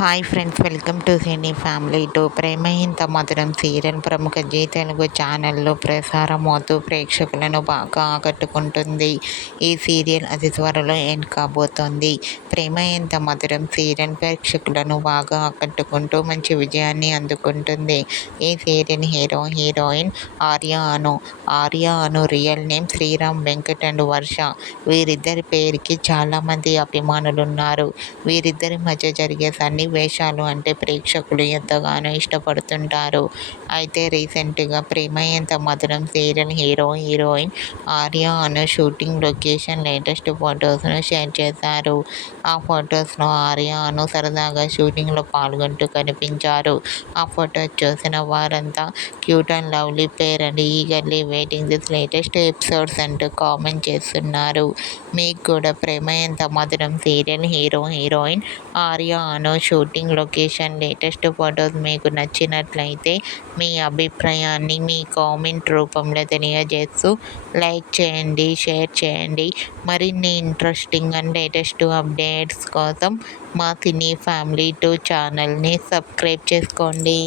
Hi friends, welcome to cine family two. ప్రేమ ఇంత మధురం సీరియల్ ప్రముఖ జీ తెలుగు ఛానల్లో ప్రసారమవుతూ ప్రేక్షకులను బాగా ఆకట్టుకుంటుంది. ఈ సీరియల్ అతి త్వరలో ఎండ్ కాబోతోంది. ప్రేమ ఇంత మధురం సీరియల్ ప్రేక్షకులను బాగా ఆకట్టుకుంటూ మంచి విజయాన్ని అందుకుంటుంది. ఈ సీరియల్ హీరోయిన్ ఆర్య అను real name Sriram Venkat and Varsha. వీరిద్దరి పేరుకి చాలామంది అభిమానులున్నారు. వీరిద్దరి మధ్య జరిగే సన్నివేశాలు అంటే ప్రేక్షకులు ఎంతగానో ఇష్టపడుతుంటారు. అయితే రీసెంట్గా ప్రేమ ఎంత మధురం సీరియల్ హీరోయిన్ ఆర్య అను షూటింగ్ లొకేషన్ లేటెస్ట్ ఫొటోస్ను షేర్ చేశారు. ఆ ఫొటోస్లో ఆర్య అను సరదాగా షూటింగ్లో పాల్గొంటూ కనిపించారు. ఆ ఫొటోస్ చూసిన వారంతా cute and lovely pair and eagerly waiting this latest episodes అంటూ కామెంట్ చేస్తున్నారు. మీకు కూడా ప్రేమ ఎంత మధురం సీరియల్ హీరోయిన్ ఆర్య అను షూటింగ్ లొకేషన్ లేటెస్ట్ ఫొటోస్ మీకు నచ్చినట్లయితే మీ అభిప్రాయాన్ని మీ కామెంట్ రూపంలో తెలియజేస్తూ లైక్ చేయండి, షేర్ చేయండి. మరిన్ని ఇంట్రెస్టింగ్ అండ్ లేటెస్ట్ అప్డేట్స్ కోసం మా సినీ ఫ్యామిలీ 2 ఛానల్ని సబ్స్క్రైబ్ చేసుకోండి.